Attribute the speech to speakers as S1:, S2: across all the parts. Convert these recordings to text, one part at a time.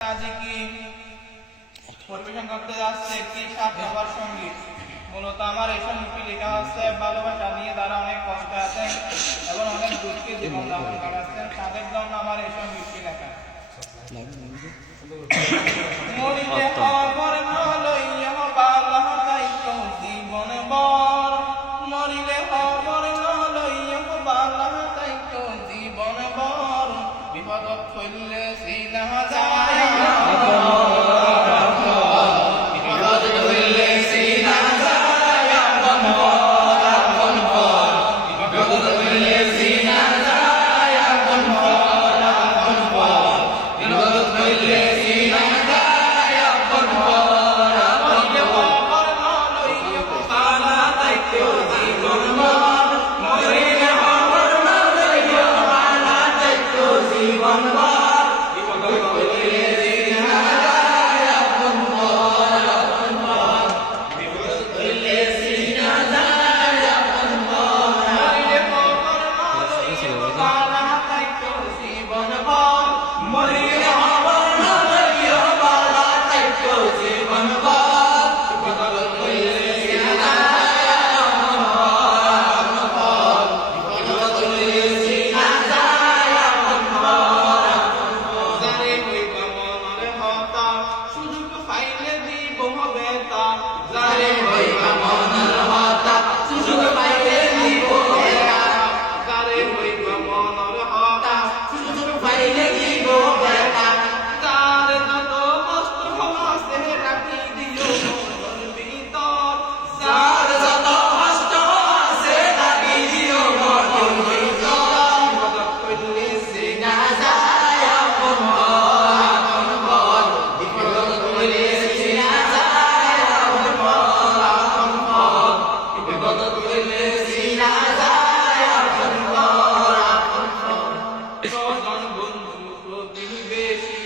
S1: আজকে পরিবেশন করতে যাচ্ছে একটি সাত নম্বর সংগীত। মূলত আমার এই সঙ্গীতটি লেখা হচ্ছে ভালোবাসা নিয়ে তারা অনেক কষ্ট আছেন এবং অনেক দুঃখে জীবন যাপন কাটাচ্ছেন তাদের জন্য আমার এই সঙ্গীতটি লেখা। 하나 final বন্ধু প্রতিবেশী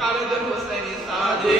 S1: Thank you.